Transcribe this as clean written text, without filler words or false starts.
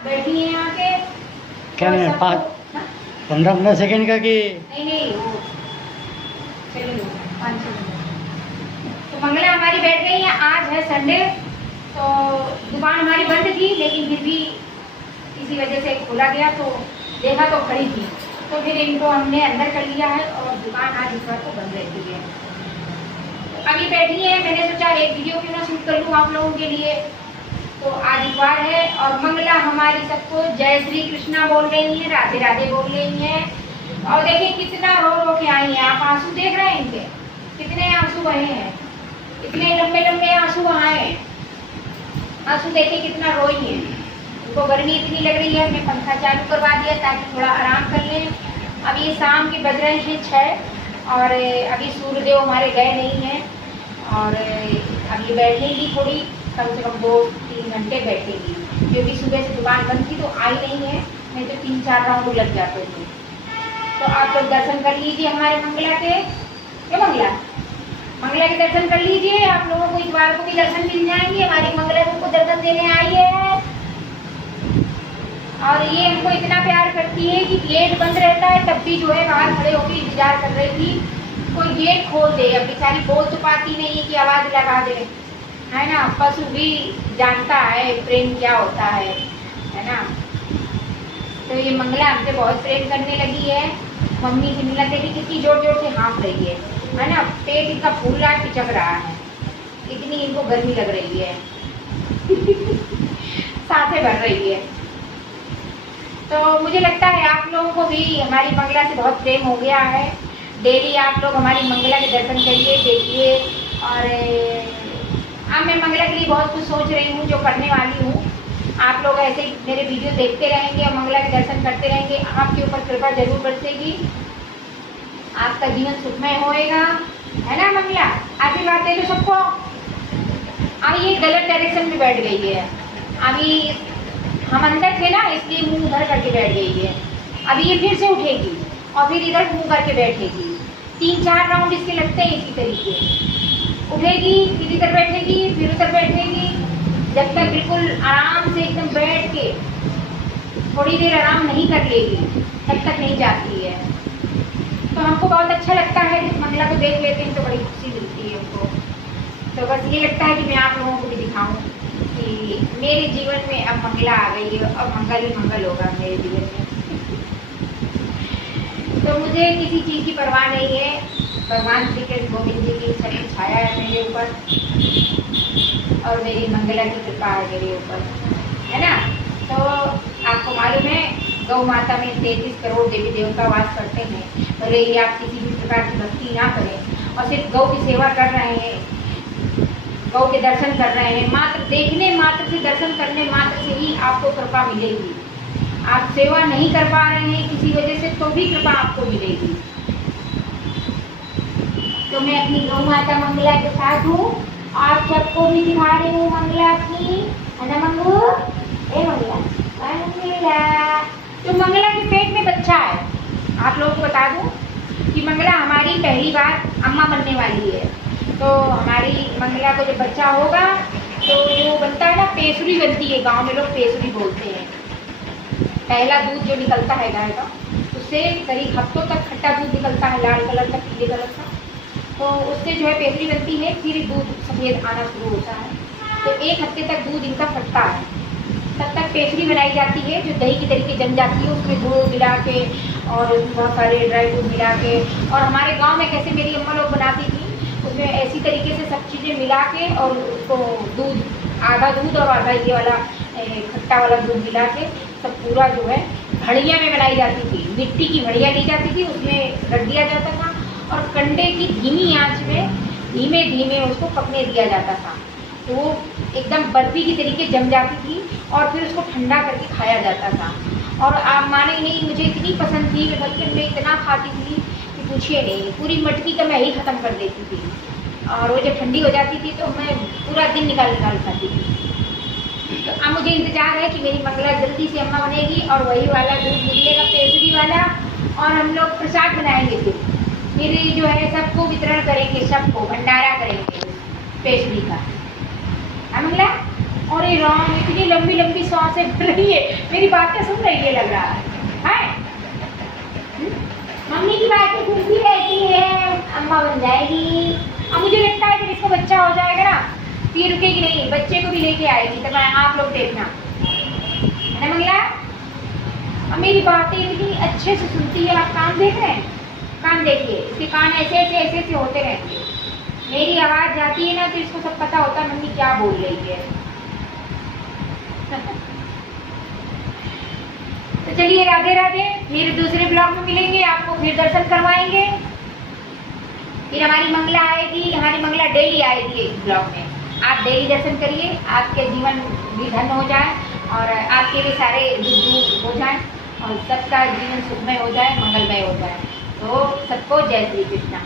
बैठी है यहाँ के क्या नहीं 15 सेकंड का कि नहीं वो चलिए 5 सेकंड। तो मंगला हमारी बैठ गई है। आज है संडे, तो दुकान हमारी बंद थी, लेकिन फिर भी किसी वजह से खोला गया तो देखा तो खड़ी थी, तो फिर इनको हमने अंदर कर लिया है और दुकान आज इस बार को बंद रहती है। अभी बैठी है, मैंने सोचा एक वीडियो क्यों ना शूट कर लूँ आप लोगों के लिए। तो आज इतवार है और मंगला हमारी सबको जय श्री कृष्णा बोल रही है, राधे राधे बोल रही है। और देखिए कितना रो रो के आई हैं, आप आंसू देख रहे हैं इनके, कितने आंसू बहे हैं, इतने लंबे लंबे आंसू आए हैं। आंसू देखिए कितना रोई है, उनको गर्मी इतनी लग रही है। मैं पंखा चालू करवा दिया ताकि थोड़ा आराम कर लें। अब ये शाम के बज रहे हैं 6 और अभी सूर्यदेव हमारे गए नहीं हैं और अब ये बैठेंगी थोड़ी, कम से कम 2-3 घंटे बैठेंगी, क्योंकि सुबह से दुकान बंद थी तो आई नहीं है, नहीं तो 3-4 राउंड लग जाते थे। तो आप लोग दर्शन कर लीजिए हमारे मंगला के। क्या मंगला के दर्शन कर लीजिए, आप लोगों को इतवार को भी दर्शन मिल जाएंगे। हमारी मंगला को दर्शन देने आई है और ये हमको इतना प्यार करती है कि गेट बंद रहता है तब भी जो है बाहर खड़े होकर इंतजार कर रही थी कोई गेट खोल दे। अब बेचारी बोल तो पाती नहीं है कि आवाज़ लगा दे, है ना। पशु भी जानता है प्रेम क्या होता है ना। तो ये मंगला हमसे बहुत प्रेम करने लगी है। मम्मी से मिलना देखी कितनी जोर जोर से हाँफ रही है ना। पेट इनका फूल रहा है, पिचक रहा है, इतनी इनको गर्मी लग रही है सांसें भर रही है। तो मुझे लगता है आप लोगों को भी हमारी मंगला से बहुत प्रेम हो गया है। डेली आप लोग हमारी मंगला के दर्शन करिए, देखिए। और अब मैं मंगला के लिए बहुत कुछ सोच रही हूँ जो करने वाली हूँ। आप लोग ऐसे ही मेरे वीडियो देखते रहेंगे और मंगला के दर्शन करते रहेंगे, आपके ऊपर कृपा जरूर बरसेगी, आपका जीवन सुखमय होएगा, है ना। मंगला आशीर्वाद दे दो सबको। अब ये गलत डायरेक्शन में बैठ गई है, अभी हम अंदर थे ना इसलिए मुंह उधर करके बैठ गई है। अभी ये फिर से उठेगी और फिर इधर मुंह करके बैठेगी। 3-4 राउंड इसके लगते हैं इसी तरीके। उठेगी फिर इधर बैठेगी फिर उधर बैठेगी, जब तक बिल्कुल आराम से एकदम बैठ के थोड़ी देर आराम नहीं कर लेगी तब तक नहीं जाती है। तो हमको बहुत अच्छा लगता है जब मंगला को देख लेते हैं तो बड़ी खुशी मिलती है हमको। तो बस ये लगता है कि मैं आप लोगों को भी दिखाऊं कि मेरे जीवन में अब मंगला आ गई है, अब मंगल ही मंगल होगा मेरे जीवन में। तो मुझे किसी चीज़ की परवाह नहीं है, भगवान श्री कृष्ण गोविंद जी की छत्र छाया है मेरे ऊपर और मेरी मंगला की कृपा है मेरे ऊपर, है ना। तो आपको मालूम है गौ माता में 33 करोड़ देवी देवता वास करते हैं। भले ही आप किसी भी प्रकार की भक्ति ना करें और सिर्फ गौ की सेवा कर रहे हैं, गौ के दर्शन कर रहे हैं, मात्र देखने मात्र से दर्शन करने मात्र से ही आपको कृपा मिलेगी। आप सेवा नहीं कर पा रहे हैं किसी वजह से तो भी कृपा आपको मिलेगी। तो मैं अपनी गौ माता मंगला के साथ हूँ और सबको भी दिखा रही हूँ मंगला की, है ना मंगू। ए मंगला मंगला, तो मंगला के पेट में बच्चा है। आप लोगों को बता दूँ कि मंगला हमारी पहली बार अम्मा बनने वाली है। तो हमारी मंगला को जब बच्चा होगा तो जो बनता है ना पेसुरी बनती है, गांव में लोग पेसुरी बोलते हैं। पहला दूध जो निकलता है गाय का उससे करीब हफ्तों तक खट्टा दूध निकलता है, लाल कलर का पीले कलर का। तो उससे जो है पेसुरी बनती है, फिर दूध सफ़ेद आना शुरू होता है। तो 1 हफ्ते तक दूध इनका फटता है, तब तक पेसुरी बनाई जाती है जो दही की तरीके जम जाती है। उसमें गुड़ मिला के और बहुत सारे ड्राई फ्रूट मिला के, और हमारे गाँव में कैसे मेरी अम्मा लोग बनाती थी उसमें ऐसी तरीके से सब चीज़ें मिला के और उसको दूध, आधा दूध और आधा ये वाला खट्टा वाला दूध मिला के सब पूरा जो है घड़िया में बनाई जाती थी। मिट्टी की घड़िया ली जाती थी, उसमें रख दिया जाता था और कंडे की धीमी आंच में धीमे धीमे उसको पकने दिया जाता था। तो वो एकदम बर्फी की तरीके जम जाती थी और फिर उसको ठंडा करके खाया जाता था। और आप माने नहीं, मुझे इतनी पसंद थी, बल्कि मैं इतना खाती थी कि पूछिए नहीं, पूरी मटकी तो मैं ही ख़त्म कर देती थी। और वो जब ठंडी हो जाती थी तो मैं पूरा दिन निकाल खाती थी। तो अब मुझे इंतज़ार है कि मेरी मंगला जल्दी से अम्मा बनेगी और वही वाला दूध निकलेगा पेसुरी वाला, और हम लोग प्रसाद बनाएंगे। फिर जो है सबको वितरण करेंगे, सबको भंडारा करेंगे पेसुरी का। हाँ मंगला, अरे राम, इतनी लंबी लंबी सांसें भर रही है, मेरी बातें सुन रही है लग रहा है। मम्मी की बातें सुनती रहती है, अम्मा बन जाएगी। अब मुझे लगता है कि इसका बच्चा हो जाएगा ना, फिर रुकेगी नहीं, बच्चे को भी लेके आएगी। तो मैं आप लोग देखना है ना मंगला। अब मेरी बातें इतनी अच्छे से सुनती है। आप कान देख रहे हैं, कान देखिए, इसके कान ऐसे ऐसे ऐसे ऐसे होते रहेंगे। मेरी आवाज़ जाती है ना तो इसको सब पता होता है मम्मी क्या बोल रही है। तो चलिए, राधे राधे। फिर दूसरे ब्लॉग में मिलेंगे, आपको फिर दर्शन करवाएंगे। फिर हमारी मंगला आएगी, हमारी मंगला डेली आएगी इस ब्लॉग में। आप डेली दर्शन करिए, आपके जीवन भी धन्य हो जाए और आपके भी सारे दुख दूर हो जाए और सबका जीवन सुखमय हो जाए, मंगलमय हो जाए। तो सबको जय श्री कृष्णा।